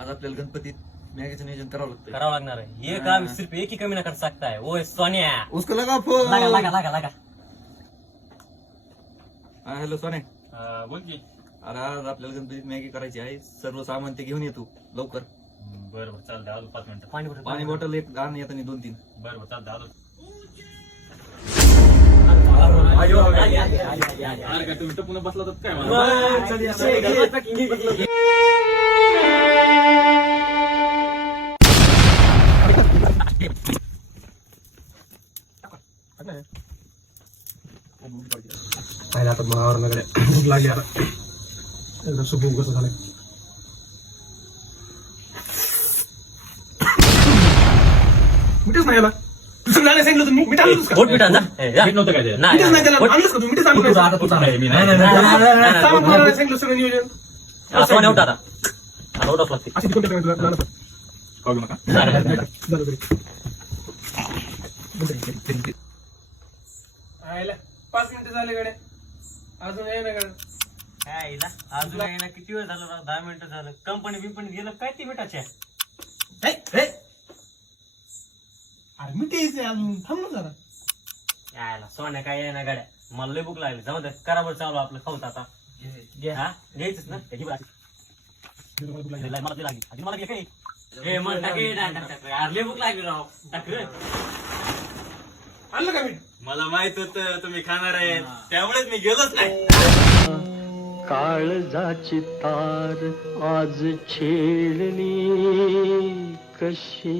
आज आपल्याला गणपतीत मॅगीचं नियोजन करावं लागणार है। ये काम सिर्फ एक ही कमी ना कर सकता है, वो है सोनिया। उसको लगा फोन. लगा लगा लगा लगा। हा हॅलो सोन्या. बोल की. अरे आज आपल्याला गणपतीत मॅगी करायची आहे. सर्व सामान ते घेऊन येतो लवकर. बरोबर चालतं, अजून 5 मिनिटं। पाणी बॉटल एक आण येताना 2-3. बरोबर चालतं, अजून तुम्ही तर पुन्हा बसला तर काय पाहिलं आता मग आवरणाकडे भूक लागली आता एकदा सुबह कसं झालंय मिठीच नाही याला दुसरं जाणे सांगितलं तुम्ही मिठा आणलंच का? मीठ नव्हतं काय ते? मिठीच नाही त्याला आणलंच का तुम्ही मिठीच आणलं आता तू सांग. मी नाही. सामान कोणाला सांगितलं सगळं नियोजन सोन्या उठा आता. आता उठावंच लागते. अशी कोणत्या काय तुला नाना खाऊ नका. झालं तरी 5 मिनिटं झाले गड्या अजून ये ना गड्या काय हिला? अजून आहे ना, किती वेळ झाला राव? 10 मिनिटं झालं. कंपनी बिंपणी गेलं काय ते मिठाच्या? अरे मिठी अजून थांब ना जरा यायला सोन्या काय आहे ना गाड्या, मला लय भूक लागली. जाऊ दे, करा बरं चालू आपलं खाऊत आता. हा घ्यायचंच ना. घे बरं. मला ते लागली आधी, मला घे काय. ए मग टाक लय भूक लागली राव. टाक रे. आणलं का मीठ मला माहित होतं तुम्ही खाणार आहे, त्यामुळेच मी गेलोच नाही. काळजाची तार आज छेडली कशी